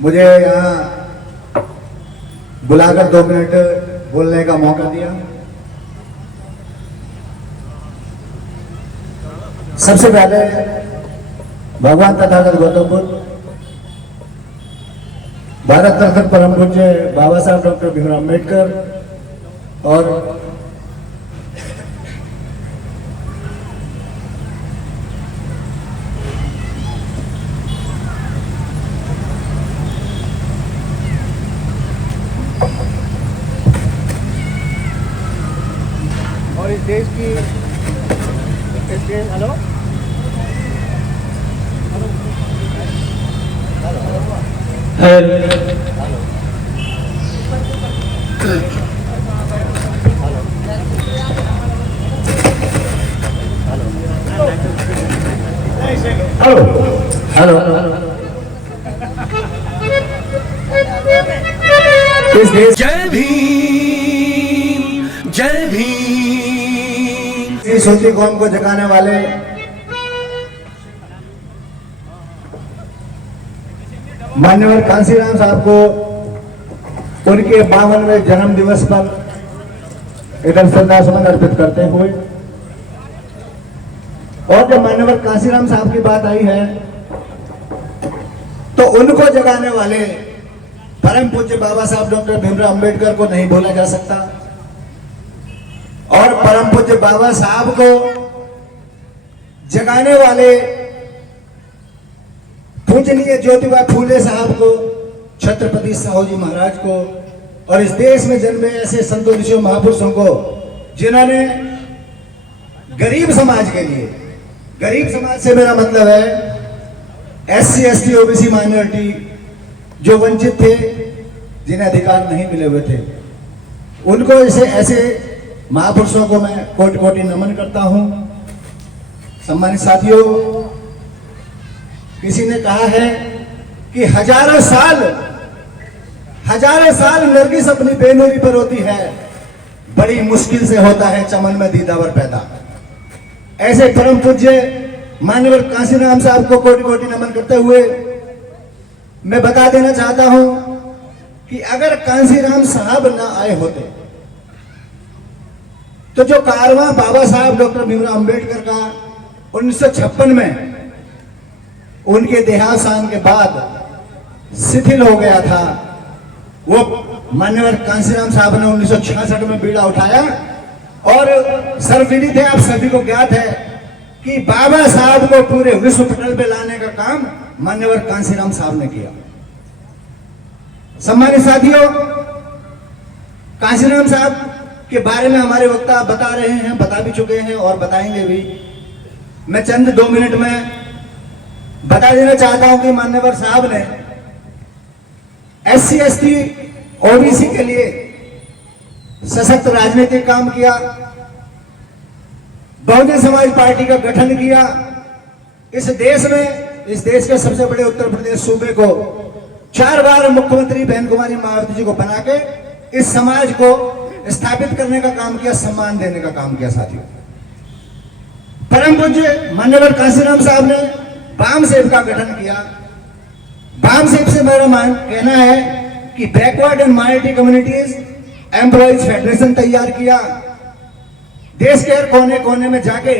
मुझे यहाँ बुलाकर 2 मिनट बोलने का मौका दिया। सबसे पहले भगवान तथागत गौतम बुद्ध, भारत रत्न परम पूज्य बाबा साहब डॉक्टर भीमराव अम्बेडकर और इस देश की हेलो हेलो इस देश जय भीम जय भीम। इस सोची कौम को जगाने वाले मान्यवर कांसीराम साहब को उनके 52वें जन्म दिवस पर इधर श्रद्धासुमन अर्पित करते हुए, और जब मान्यवर कांसीराम साहब की बात आई है तो उनको जगाने वाले परम पूज्य बाबा साहब डॉक्टर भीमराव अम्बेडकर को नहीं भूला जा सकता, और परम पूज्य बाबा साहब को जगाने वाले पूजनीय ज्योतिबा फूले साहब को, छत्रपति साहू जी महाराज को, और इस देश में जन्मे ऐसे संतों ऋषियों महापुरुषों को जिन्होंने गरीब समाज के लिए, गरीब समाज से मेरा मतलब है SC ST OBC माइनॉरिटी जो वंचित थे, जिन्हें अधिकार नहीं मिले हुए थे, उनको ऐसे महापुरुषों को मैं कोटि कोटि नमन करता हूं। सम्मानित साथियों, किसी ने कहा है कि हजारों साल नरगिस अपनी बेनूरी पर होती है, बड़ी मुश्किल से होता है चमन में दीदावर पैदा। ऐसे परम पूज्य मान्यवर कांसीराम साहब को कोटि कोटि नमन करते हुए मैं बता देना चाहता हूं कि अगर कांसीराम साहब ना आए होते तो जो कारवां बाबा साहब डॉक्टर भीमराव अम्बेडकर का 1956 में उनके देहावसान के बाद शिथिल हो गया था, वो मान्यवर कांसीराम साहब ने 1966 में बीड़ा उठाया, और सर्वविदित है, आप सभी को ज्ञात है कि बाबा साहब को पूरे विश्व पटल पे लाने का काम मान्यवर कांसीराम साहब ने किया। सम्मानित साथियों, कांसीराम साहब के बारे में हमारे वक्ता बता रहे हैं, बता भी चुके हैं और बताएंगे भी। मैं चंद 2 मिनट में बता देना चाहता हूं कि मान्यवर साहब ने SC ST OBC के लिए सशक्त राजनीतिक काम किया, बहुजन समाज पार्टी का गठन किया, इस देश के सबसे बड़े उत्तर प्रदेश सूबे को 4 बार मुख्यमंत्री बहन कुमारी मायावती जी को बना के इस समाज को स्थापित करने का काम किया, सम्मान देने का काम किया। साथियों, परम पूज्य मान्यवर कांसीराम साहब ने बाम सेब का गठन किया। बाम सेब से मेरा कहना है कि backward and minority communities employees federation तैयार किया। देश के हर कोने कोने में जाके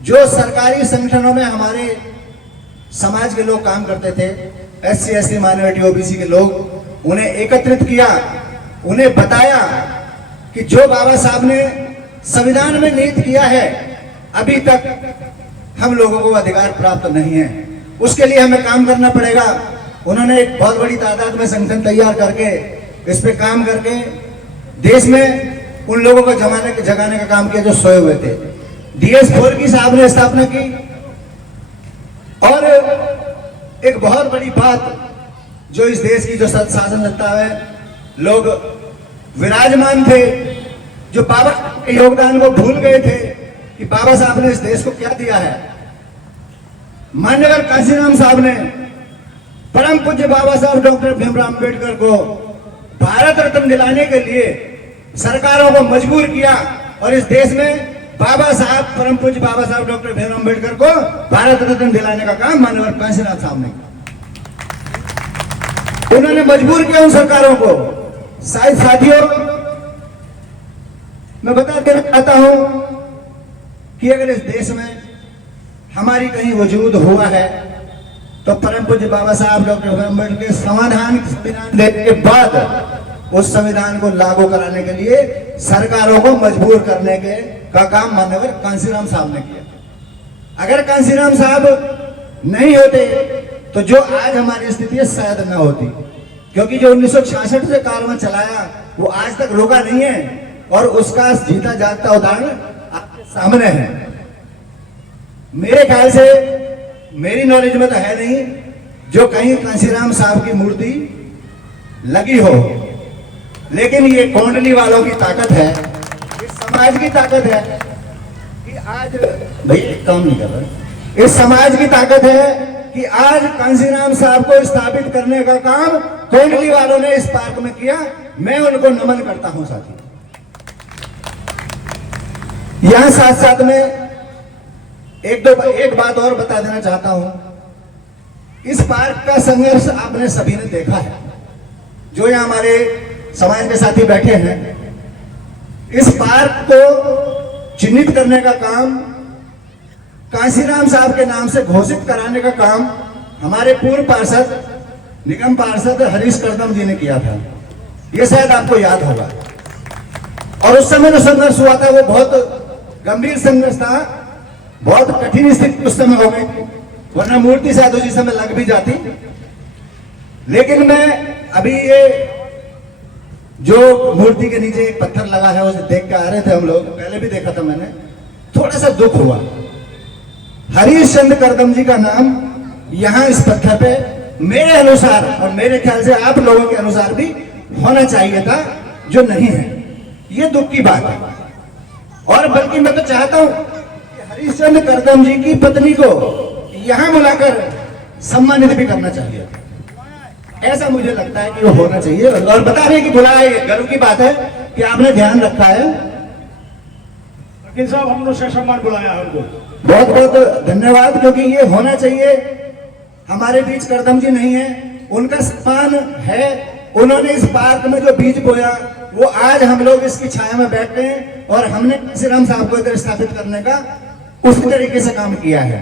जो सरकारी संगठनों में हमारे समाज के लोग काम करते थे, SC ST माइनॉरिटी OBC के लोग, उन्हें एकत्रित किया, उन्हें बताया कि जो बाबा साहब ने संविधान में निहित किया है, अभी तक हम लोगों को अधिकार प्राप्त नहीं है, उसके लिए हमें काम करना पड़ेगा। उन्होंने एक बहुत बड़ी तादाद में संगठन तैयार करके इस पे काम करके देश में उन लोगों को जगाने का काम किया जो सोए हुए थे। DS4 की साहब ने स्थापना की, और एक बहुत बड़ी बात जो इस देश की जो शासन सत्ता है लोग विराजमान थे, जो बाबा के योगदान को भूल गए थे कि बाबा साहब ने इस देश को क्या दिया है। मान्यवर कांसीराम साहब ने परम पूज्य बाबा साहब डॉक्टर भीमराव अम्बेडकर को भारत रत्न दिलाने के लिए सरकारों को मजबूर किया, और इस देश में बाबा साहब, परम पूज्य बाबा साहब डॉक्टर भीमराव अम्बेडकर को भारत रत्न दिलाने का काम माननीय कांसीराम साहब ने किया। उन्होंने मजबूर किया उन सरकारों को। शायद साथियों, मैं बता देना चाहता हूं कि अगर इस देश में हमारी कहीं वजूद हुआ है तो परम पूज्य बाबा साहब डॉक्टर अम्बेडकर के संविधान देने के बाद उस संविधान को लागू कराने के लिए सरकारों को मजबूर करने का काम माननीय कांशीराम साहब ने किया। अगर कांशीराम साहब नहीं होते तो जो आज हमारी स्थिति है शायद न होती, क्योंकि जो 1966 से कारवां चलाया वो आज तक रोका नहीं है और उसका जीता जागता उदाहरण आपके सामने है। मेरे ख्याल से, मेरी नॉलेज में तो है नहीं जो कहीं कांशीराम साहब की मूर्ति लगी हो, लेकिन ये कोंडली वालों की ताकत है, इस समाज की ताकत है कि आज भैया काम नहीं कर रहा, इस समाज की ताकत है कि आज कांशीराम साहब को स्थापित करने का काम कोंडली वालों ने इस पार्क में किया। मैं उनको नमन करता हूं साथी। यहां साथ साथ में एक बात और बता देना चाहता हूं। इस पार्क का संघर्ष आपने सभी ने देखा है, जो यहां हमारे समाज के साथी बैठे हैं। इस पार्क को चिन्हित करने का काम, कांशीराम साहब के नाम से घोषित कराने का काम हमारे पूर्व पार्षद, निगम पार्षद हरीश करदम जी ने किया था। यह शायद आपको याद होगा। और उस समय जो संघर्ष हुआ था वो बहुत गंभीर संघर्ष था, बहुत कठिन स्थिति उस समय हो गई, वरना मूर्ति शायद उसी समय लग भी जाती। लेकिन मैं अभी ये जो मूर्ति के नीचे एक पत्थर लगा है उसे देख के आ रहे थे हम लोग, पहले भी देखा था मैंने, थोड़ा सा दुख हुआ। हरीश चंद्र करदम जी का नाम यहां इस पत्थर पे मेरे अनुसार और मेरे ख्याल से आप लोगों के अनुसार भी होना चाहिए था, जो नहीं है। ये दुख की बात है। और बल्कि मैं तो चाहता हूं कि हरीश चंद्र करदम जी की पत्नी को यहां बुलाकर सम्मानित भी करना चाहिए। ऐसा मुझे लगता है कि वो होना चाहिए। और बता रहे कि बुलाया, ये गर्व की बात है कि आपने ध्यान रखा है। वकील साहब, हम लोग से सम्मान बुलाया है उनको, बहुत बहुत धन्यवाद, क्योंकि ये होना चाहिए। हमारे बीच करदम जी नहीं है, उनका सम्मान है। उन्होंने इस पार्क में जो बीज बोया वो आज हम लोग इसकी छाया में बैठते हैं और हमने कांशीराम साहब को इधर स्थापित करने का उसी तरीके से काम किया है।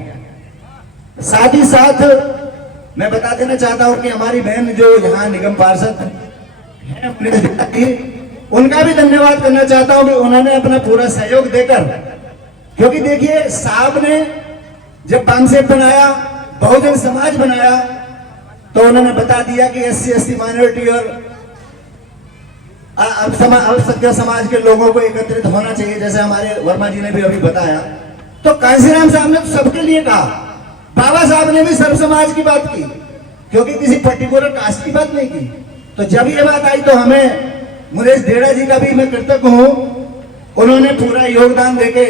साथ ही साथ मैं बता देना चाहता हूं कि हमारी बहन जो यहाँ निगम पार्षद है, उनका भी धन्यवाद करना चाहता हूं कि उन्होंने अपना पूरा सहयोग देकर, क्योंकि देखिए साहब ने जब बामसेब बनाया, बहुजन समाज बनाया, तो उन्होंने बता दिया कि SC/ST माइनॉरिटी और अल्पसंख्यक समाज के लोगों को एकत्रित होना चाहिए, जैसे हमारे वर्मा जी ने भी अभी बताया। तो कांशीराम साहब ने तो सबके लिए कहा, बाबा साहब ने भी सर्व समाज की बात की, क्योंकि किसी पर्टिकुलर कास्ट की बात नहीं की। तो जब ये बात आई तो हमें मुरेश डेड़ा जी का भी मैं कृतज्ञ हूं, उन्होंने पूरा योगदान देके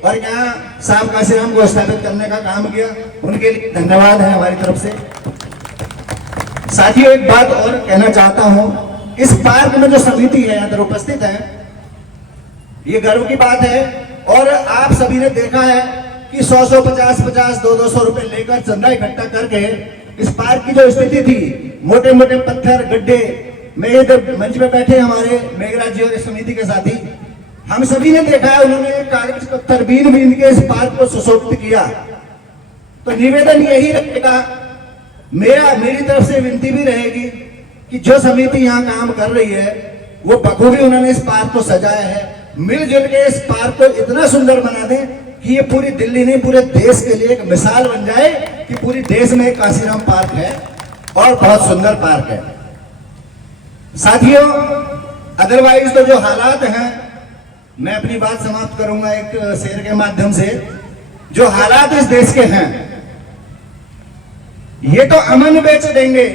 और यहाँ साहब कांशीराम को स्थापित करने का काम किया। उनके लिए धन्यवाद है हमारी तरफ से। साथियों, एक बात और कहना चाहता हूं, इस पार्क में जो समिति है यहाँ पर उपस्थित है, ये गर्व की बात है। और आप सभी ने देखा है कि 100, 50, 200 रुपए लेकर चंदा इकट्ठा करके इस पार्क की जो स्थिति थी, मोटे मोटे पत्थर, गड्ढे, मैं इधर मंच में बैठे हमारे मेघराज जी और इस समिति के साथी, हम सभी ने देखा है, उन्होंने एक कागज पत्थर बीन के इस पार्क को सुशोभित किया। तो निवेदन यही रहेगा, मेरी तरफ से विनती भी रहेगी कि जो समिति यहाँ काम कर रही है वो बखूबी उन्होंने इस पार्क को सजाया है। मिलजुल के इस पार्क को इतना सुंदर बना दें कि ये पूरी दिल्ली नहीं, पूरे देश के लिए एक मिसाल बन जाए कि पूरी देश में एक कांशीराम पार्क है और बहुत सुंदर पार्क है। साथियों, अदरवाइज तो जो हालात हैं, मैं अपनी बात समाप्त करूंगा एक शेर के माध्यम से। जो हालात इस देश के हैं, ये तो अमन बेच देंगे,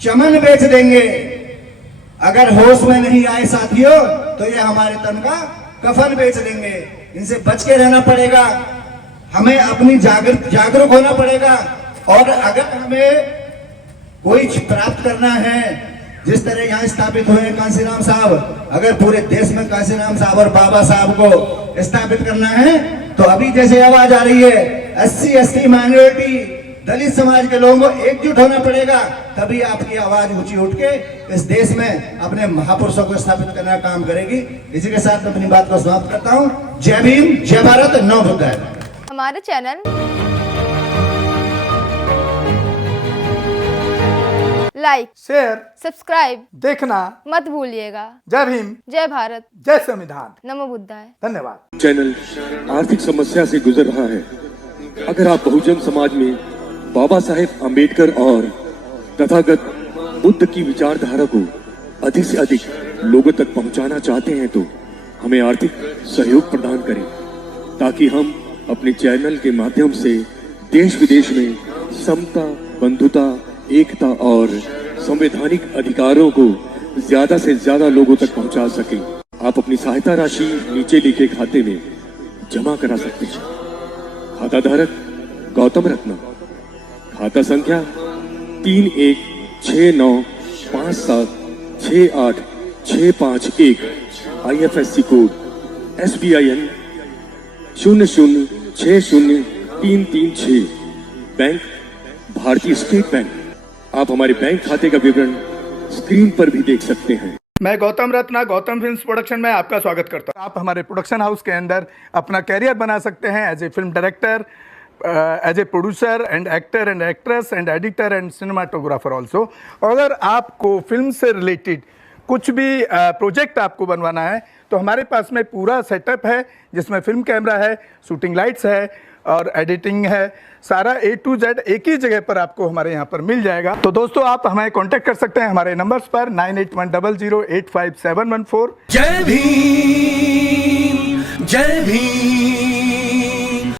चमन बेच देंगे, अगर होश में नहीं आए साथियों तो ये हमारे तन का कफन बेच देंगे। इनसे बच के रहना पड़ेगा, हमें अपनी जागरूक होना पड़ेगा। और अगर हमें कोई प्राप्त करना है, जिस तरह यहाँ स्थापित हुए कांशीराम साहब, अगर पूरे देश में कांशीराम साहब और बाबा साहब को स्थापित करना है, तो अभी जैसे आवाज आ रही है SC/ST माइनॉरिटी दलित समाज के लोगों को एकजुट होना पड़ेगा, तभी आपकी आवाज ऊंची उठ के इस देश में अपने महापुरुषों को स्थापित करने का काम करेगी। इसी के साथ मैं अपनी बात को समाप्त करता हूँ। जय भीम, जय भारत, नमो बुद्धाय। हमारे चैनल लाइक, शेयर, सब्सक्राइब देखना मत भूलिएगा। जय भीम, जय भारत, जय संविधान, नमो बुद्धाय। धन्यवाद। चैनल आर्थिक समस्या से गुजर रहा है। अगर आप बहुजन समाज में बाबा साहेब अम्बेडकर और तथागत बुद्ध की विचारधारा को अधिक से अधिक लोगों तक पहुंचाना चाहते हैं तो हमें आर्थिक सहयोग प्रदान करें, ताकि हम अपने चैनल के माध्यम से देश विदेश में समता, बंधुता, एकता और संवैधानिक अधिकारों को ज्यादा से ज्यादा लोगों तक पहुंचा सकें। आप अपनी सहायता राशि नीचे लिखे खाते में जमा करा सकते हैं। खाता धारक गौतम रत्न, खाता संख्या 316957686551, IFSC कोड SBIN 0060336, बैंक भारतीय स्टेट बैंक। आप हमारे बैंक खाते का विवरण स्क्रीन पर भी देख सकते हैं। मैं गौतम रत्ना, गौतम फिल्म्स प्रोडक्शन में आपका स्वागत करता हूं। आप हमारे प्रोडक्शन हाउस के अंदर अपना कैरियर बना सकते हैं as a film director, as a producer and actor and actress and editor and cinematographer also. अगर आपको फिल्म से रिलेटेड कुछ भी प्रोजेक्ट आपको बनवाना है तो हमारे पास में पूरा सेटअप है, जिसमें फिल्म कैमरा है, शूटिंग लाइट्स है और एडिटिंग है। सारा A to Z एक ही जगह पर आपको हमारे यहाँ पर मिल जाएगा। तो दोस्तों, आप हमें कांटेक्ट कर सकते हैं हमारे नंबर्स पर 9810085714। जय भीम, जय भीम।